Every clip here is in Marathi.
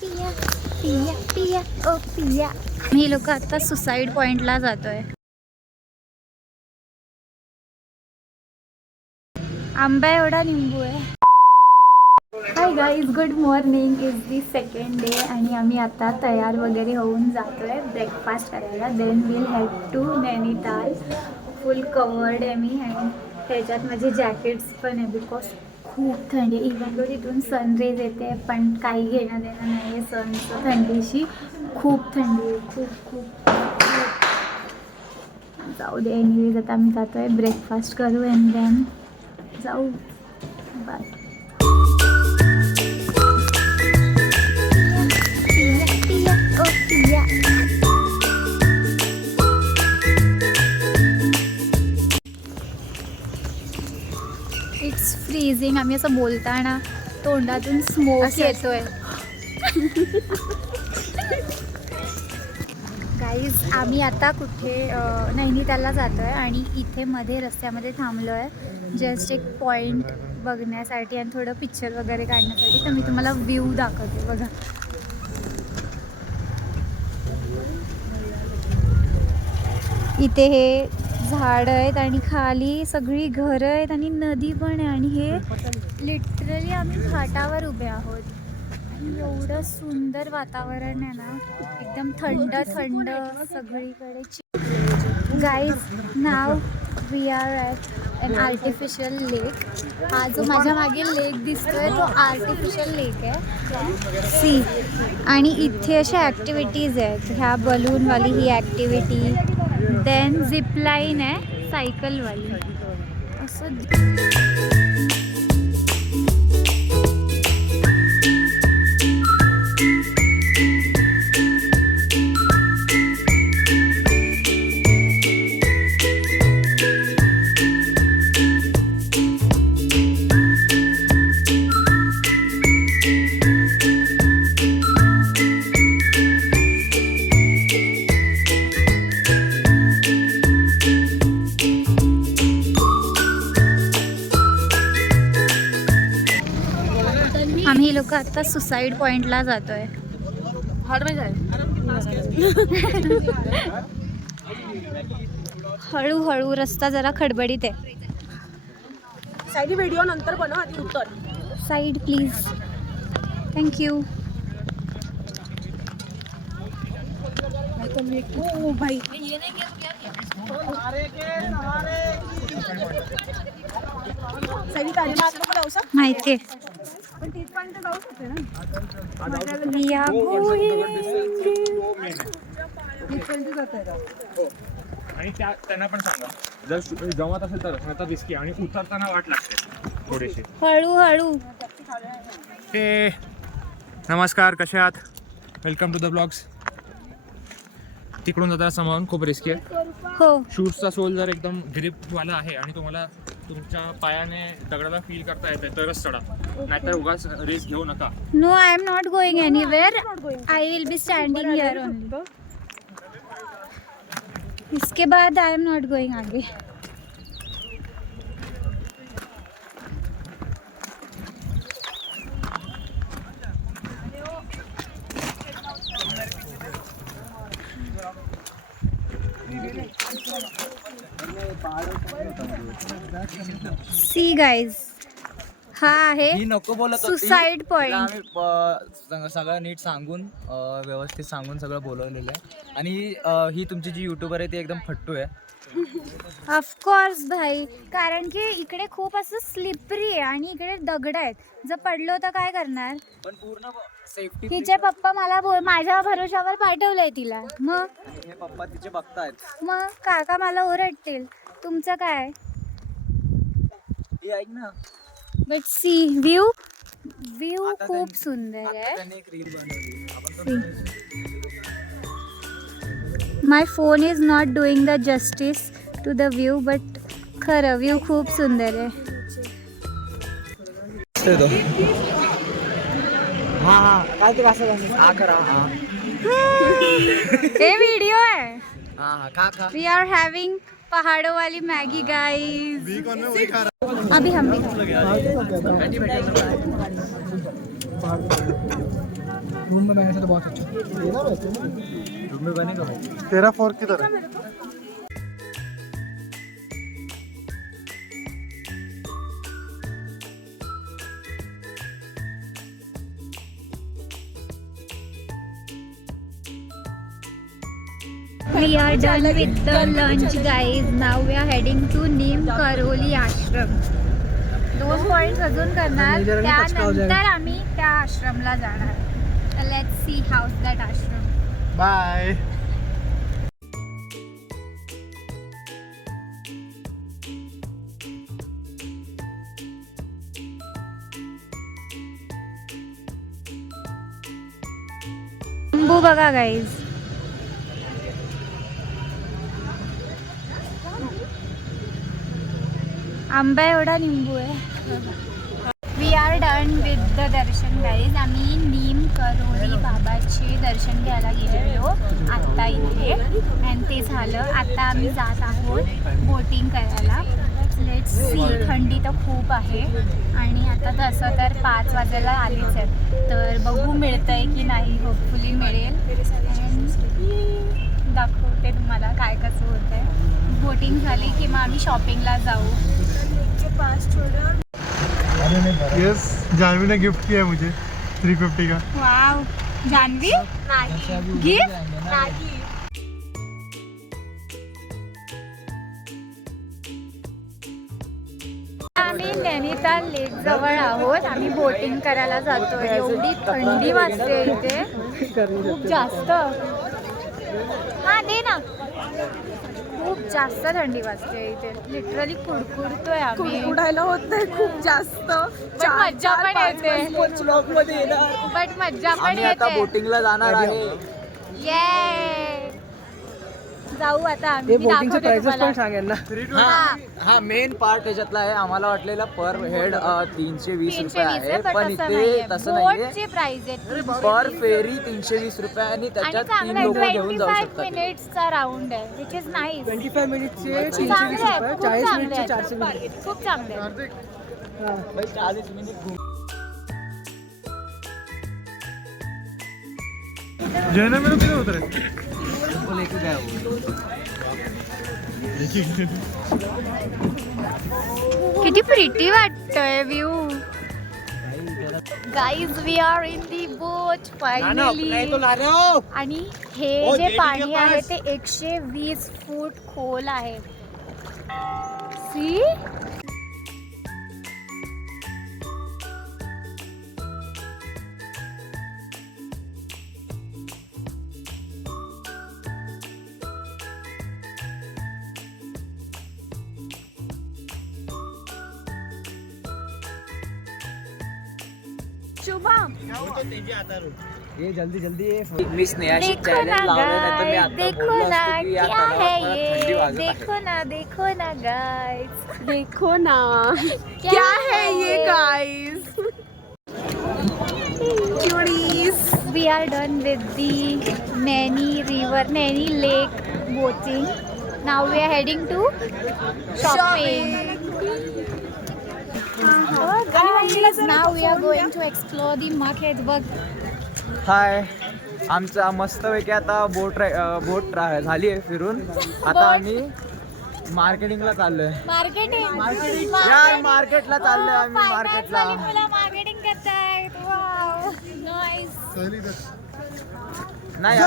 पिया पिया पिया ओ पिया. मी लोक आता सुसाईड पॉइंटला जातोय. आंबा एवढा लिंबू आहे. Hi guys, good morning. Is the second day आणि आम्ही आता तयार वगैरे होऊन जातोय ब्रेकफास्ट करायला. Then will head to Nainital. Full covered आहे मी आणि त्याच्यात माझे जॅकेट्स पण आहे बिकॉज खूप थंडी. इव्हन तो तिथून सनरेज येते पण काही घेणं देणं नाही आहे सनचं थंडीशी. खूप थंडी आहे, खूप खूप खूप. जाऊ दे. एनिवेज आता आम्ही जातोय, ब्रेकफास्ट करू अँड देन जाऊ. बाय. It's freezing. आम्ही असं बोलताना तोंडातून स्मोक येतोय. गाईज, आम्ही आता कुठे नैनीतालला जातो आहे आणि इथे मध्ये रस्त्यामध्ये थांबलो आहे जस्ट एक पॉईंट बघण्यासाठी आणि थोडं पिक्चर वगैरे काढण्यासाठी. तर मी तुम्हाला व्ह्यू दाखवते बघा. इथे हे झाडं आहेत आणि खाली सगळी घरं आहेत आणि नदी पण आहे आणि हे लिटरली आम्ही घाटावर उभे आहोत आणि एवढं सुंदर वातावरण आहे ना, एकदम थंड थंड सगळीकडे. Guys, now we are at an artificial lake. हा जो माझ्या मागे लेक दिसतोय तो आर्टिफिशियल लेक आहे. सी. आणि इथे अशा ॲक्टिव्हिटीज आहेत. ह्या बलूनवाली ही ॲक्टिव्हिटी, देन झिपलाईन आहे सायकलवाली. असं आम्ही लोक आता सुसाईड पॉइंटला जातोय. हळूहळू, रस्ता जरा खडबडीत आहे. साईड व्हिडिओ नंतर बनव, आधी उतर. Side please. थँक्यू. ओ भाई, माहिती पण तिथपर्यंत जाऊ शकते ना. आणि त्यांना पण सांगा जर जमत असेल तर आता रिस्की आणि उतरताना वाट लागते थोडीशी. हळूहळू. ते नमस्कार, कसे आहात? Welcome to the blogs. तिकडून जाताना सांभाळून, खूप रिस्की आहे. हो. शूजचा सोल जर एकदम ग्रिपवाला आहे आणि तुम्हाला तुमच्या पायाने दगडाला फील करता येते तरच चढा, नाहीतर उगाच रिस्क घेऊ नका. No, I am not going anywhere. I will be standing here only. इसके बाद आई एम नॉट गोइंग आगे. सी गाइज, हा आहे सुसाईड पॉइंट. सगळं नीट सांगून व्यवस्थित सांगून सगळं बोलवलेलं आहे. आणि ही तुमची जी युट्यूबर आहे ती एकदम फट्टू आहे. ऑफकोर्स भाई, कारण की इकडे खूप असं स्लिपरी आहे आणि इकडे दगड आहेत. जर पडलो तर काय करणार? पण पूर्ण सेफ्टी. तिचे पप्पा मला माझ्या भरोशावर पाठवलंय तिला. मग हे पप्पा तिचे बघतायत. मग काका मला ओरडतील. तुमचं काय? हे ऐक ना. बट सी व्ह्यू खूप सुंदर आहे. त्याने एक रील बनवली. My phone is not doing the justice to the view, but खरं व्ह्यू खूप सुंदर आहे. हा काय ते कसं हा करा. हे व्हिडिओ आहे. हा खा. वी आर हैविंग पहाड़ों वाली मैगी गाइस. अभी हम भी रूम में बैठने से तो बहुत अच्छा। रूम में बनेगा भाई। तेरा फोर्क किधर है? We are done with the lunch, guys. Now we are heading to Neem Karauli Ashram. 2 points अजून करणार, त्यानंतर आम्ही त्या आश्रमला जाणार. Let's see how's that ashram. Bye. लिंबू बघा गाईज. आंबा एवढा लिंबू आहे. We are done with the darshan guys. आम्ही नीम करौली बाबाचे दर्शन घ्यायला गेलेलो आत्ता इथे, आणि ते झालं. आता आम्ही जात आहोत बोटिंग करायला. Let's see. थंडी तर खूप आहे, आणि आता तसं तर 5 वाजायला आलीच आहेत, तर बघू मिळतंय की नाही. होपफुली मिळेल. दाखवते तुम्हाला काय कसं होतं आहे. बोटिंग झाली की मग आम्ही शॉपिंगला जाऊ. यस, जानवी ने गिफ्ट किया है मुझे 350 का. Wow, Janvi gift. आम्ही नैनिताल लेक जवळ आहोत. आम्ही बोटिंग करायला जातोय. एवढी थंडी वाजते इथे, खूप जास्त. हा दे ना. खूप जास्त थंडी वाजते इथे. लिटरली कुडकुडतोय आम्ही. कुडायला होत नाही खूप जास्त. मज्जा पण येते. ब्लॉग मध्ये येणार. बट मज्जा पण आम्ही आता येते. बोटिंगला जाणार आहे. ये जाऊ आता आम्ही. मी दाखवते तुम्हाला. सांगेल ना. हा. हा मेन पार्ट त्याच्यातला आहे. आम्हाला वाटलेला पर हेड 320 रुपये 320 आहे, आहे, पण इथे तसं नाहीये. बोटची प्राइस आहे. पर फेरी 320 रुपये आणि आणि त्याच्यात 3 चांगलं लोक घेऊन जाऊ 25 शकतात. मिनिट्सचा राऊंड आहे, विच इज नाईस. 25 मिनिटचे चांगलं आहे, खूप 40 चांगलं मिनिटचे आहे. 400 मिनिट. खूप चांगलं आहे. भाई 40 मिनिट घूम. जैना मेरे किधर उतरे? वो लेके गया वो. किती प्रिटी वाटतोय view. Guys, we are in the boat finally. आणि हे जे पाणी आहे ते 120 फूट खोल आहे. सी. शुभम, ये जल्दी जल्दी ये मी स्नेहाशी देखो ना चॅलेंज लावलं नाही तर मी गाइस, आता देखो बोललो ना असतो की या क्या है तलावात मला थंडी ये. वाजत आहे. देखो ना गाइस. देखो ना क्या है ये गाइस. क्यूरीज. We are done with the Naini Lake boating. Now we are heading to shopping. Guys, now we are going to explore the market. हाय, आमचा मस्तपैकी आता बोट झाली आहे फिरून. आता आम्ही मार्केटिंगला चाललोय. मार्केटिंग. यार मार्केटला चाललोय आम्ही. मार्केटला मार्केटिंग करतायत. Wow, nice. नाही,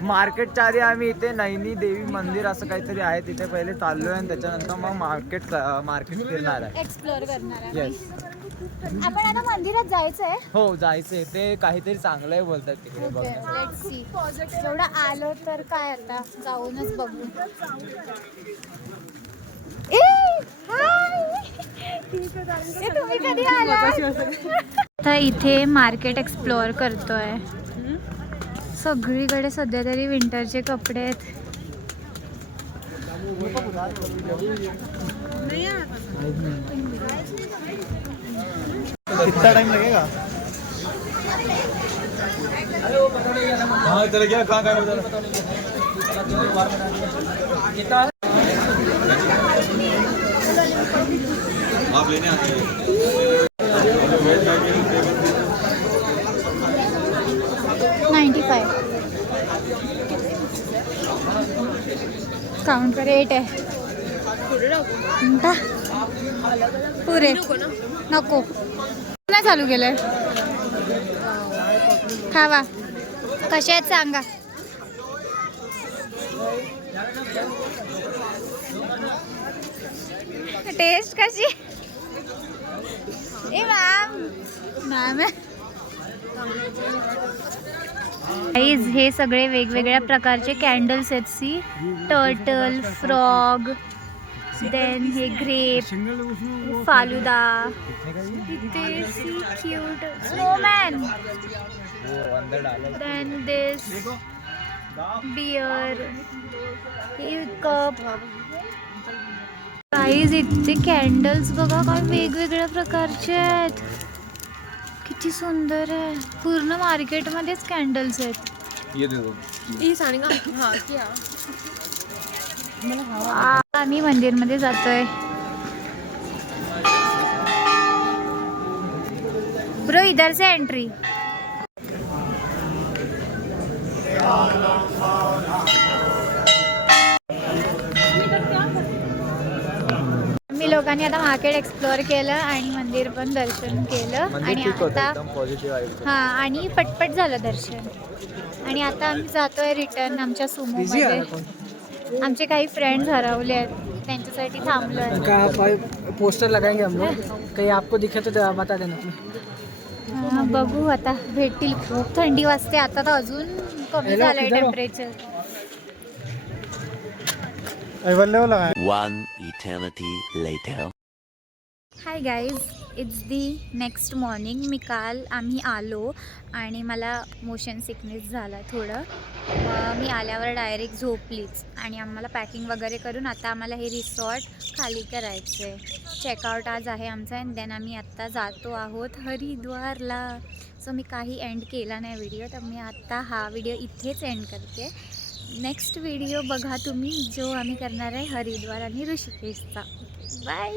मार्केटच्या आधी आम्ही इथे नैनी देवी मंदिर असं काहीतरी आहे तिथे पहिले चाललोय, आणि त्याच्यानंतर मग मार्केट फिरणार आहे. एक्सप्लोर करणार आहे. येस. आपण आता मंदिरात जायचंय. हो जायचंय. ते काहीतरी चांगलं आहे बोलतात तिकडे बघ. Let's see. एवढं आलो तर काय आता जाऊनच बघू. तुम्ही कधी आला? तर इथे मार्केट एक्सप्लोअर करतोय. सगळीकडे सध्या तरी विंटरचे कपडे आहेत. कितना टाइम लगेगा? हाँ चले गया. कहाँ गए उधर? आप लेने आते हैं. $95 काउंटर 8 आहे. पुरे नको नाही चालू केलंय. खावा कशा आहेत सांगा. टेस्ट कशी ए मॅम गाईज हे सगळे वेगवेगळ्या प्रकारचे कॅन्डल्स आहेत. सी टर्टल, फ्रॉग, देन हे ग्रेप, फालुदा, इथे सी क्यूट स्नोमॅन, देन दिस बियर, हे कप. गाईज इथे कॅन्डल्स बघा काय वेगवेगळ्या प्रकारचे आहेत. किती सुंदर आहे. पूर्ण मार्केटमध्येच कॅन्डल्स आहेत. आम्ही मंदिरमध्ये जातोय. ब्रो इधर से एंट्री. मी लोकांनी आता मार्केट एक्सप्लोअर केलं आणि मंदिर पण दर्शन केलं आणि आता हां आणि पटपट झालं दर्शन. आणि आता आम्ही जातोय रिटर्न आमच्या सुमोमध्ये. आमचे काही फ्रेंड्स हरवले आहेत त्यांच्यासाठी थांबलो आहे. पोस्टर लगाएंगे हम लोग. काही आपको दिखे तो बता देना. बघू आता भेटतील. खूप थंडी वाजते आता तर अजून कमी झालंय temperature. One eternity later. Hi guys, it's the next morning. आम्ही आलो आणि मला मोशन सिकनेस झाला थोडं. मी आल्यावर डायरेक्ट झोपलीच आणि आम्हाला पॅकिंग वगैरे करून आता आम्हाला हे रिसॉर्ट खाली करायचं आहे. चेकआउट आज आहे आमचा आणि देन आम्ही आत्ता जातो आहोत हरिद्वारला. सो मी काही एंड केला नाही व्हिडिओ, तर मी आत्ता हा व्हिडिओ इथेच एंड करते. नेक्स्ट व्हिडिओ बघा तुम्ही जो आम्ही करणार आहे हरिद्वार आणि ऋषिकेशचा. बाय.